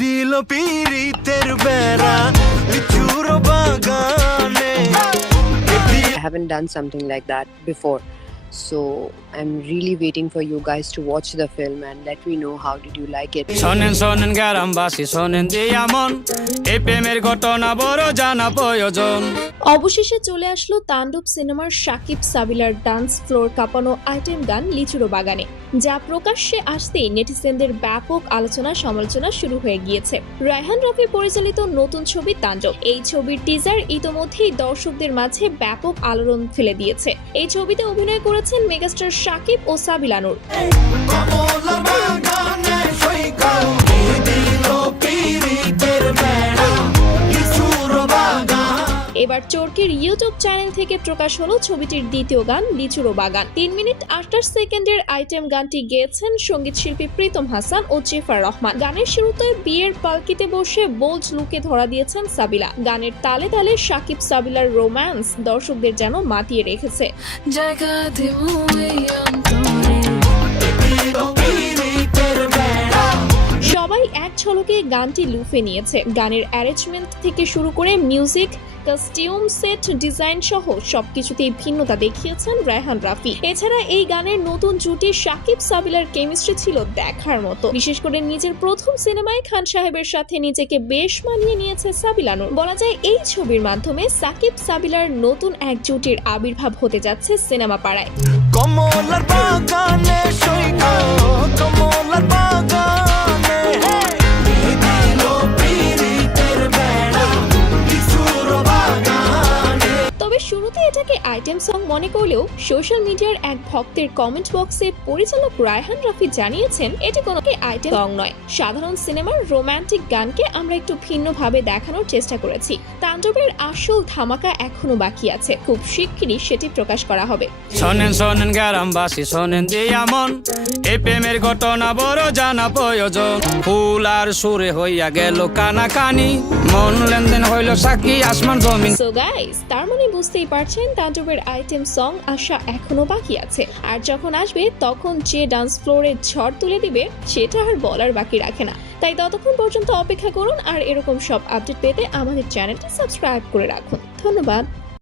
দিল পীড়িতের বেড়া লিচুর বাগানে। I haven't done something like that before. So I'm really waiting for you guys to watch the film and let me know how did you like it. শোনেন শোনেন গ্রামবাসী শোনেন দিয়া মন, এই প্রেমের ঘটনা বড় জানা প্রয়োজন। অবশেষে চলে আসলো তাণ্ডব সিনেমার শাকিব সাবিলার ডান্স ফ্লোর কাঁপানো আইটেম গান লিচুরো বাগানে, যা প্রকাশ্যে আসতেই নেটিজেনদের ব্যাপক আলোচনা সমালোচনা শুরু হয়ে গিয়েছে। রায়হান রাফি পরিচালিত নতুন ছবি তাণ্ডব, এই ছবির টিজার ইতোমধ্যেই দর্শকদের মাঝে ব্যাপক আলোড়ন ফেলে দিয়েছে। এই ছবিতে অভিনয় করেছেন মেগাস্টার শাকিব ও সাবিলা নূর। এবার চরকির ইউটিউব চ্যানেল থেকে প্রকাশ হলো ছবিটির দ্বিতীয় গান লিচুরো বাগান। 3 মিনিট 28 সেকেন্ডের আইটেম গানটি গেয়েছেন সঙ্গীত শিল্পী প্রীতম হাসান ও জেফার রহমান। গানের শুরুতে বিয়ের পালকিতে বসে বোল্ড লুকে ধরা দিয়েছেন সাবিলা। গানের তালে তালে শাকিব সাবিলার রোম্যান্স দর্শকদের যেন মাতিয়ে রেখেছে। সবাই এক ঝলকে গানটি লুফে নিয়েছে। গানের অ্যারেঞ্জমেন্ট থেকে শুরু করে মিউজিক, কস্টিউম, সেট ডিজাইন সহ সবকিছুতেই ভিন্নতা দেখিয়েছেন রায়হান রাফি। এছাড়া এই গানের নতুন জুটি শাকিব সাবিলার কেমিস্ট্রি ছিল দেখার মতো। বিশেষ করে নিজের প্রথম সিনেমায় খান সাহেবের সাথে নিজেকে বেশ মানিয়ে নিয়েছে সাবিলা নূর। বলা যায় এই ছবির মাধ্যমে সাকিব সাবিলার নতুন এক জুটির আবির্ভাব হতে যাচ্ছে সিনেমা পাড়ায়। কমলার বাগানে সইগো, কমলার বাগানে দিল পীড়িতের বেড়া লিচুর বাগানে। তবে শুরুতে এটাকে আইটেম সং মনে করলেও সোশ্যাল মিডিয়ার এক ভক্তের কমেন্ট বক্সে পরিচালক রায়হান রাফি জানিয়েছেন এটি কোনো আইটেম সং নয়, সাধারণ সিনেমার রোমান্টিক গানকে আমরা একটু ভিন্নভাবে দেখানোর চেষ্টা করেছি। তাণ্ডবের আসল ধামাকা এখনো বাকি আছে, খুব শিগগিরই সেটি প্রকাশ করা হবে। শোনেন শোনেন গ্রামবাসী শোনেন দিয়া মন, এই প্রেমের ঘটনা বড় জানা প্রয়োজন। ফুল আর সুরে হইয়া গেল কানাকানি, মন লেনদেন হইল সাক্ষী আসমান জমিন। সো গাইস, তার মানে বুঝতেই পারছেন তাণ্ডবের আইটেম সং আসা এখনো বাকি আছে। আর যখন আসবে তখন যে ডান্স ফ্লোরে ঝড় তুলে দিবে সেটা আর বলার বাকি রাখে না। তাই ততক্ষণ পর্যন্ত অপেক্ষা করুন আর এরকম সব আপডেট পেতে আমাদের চ্যানেলটি সাবস্ক্রাইব করে রাখুন। ধন্যবাদ।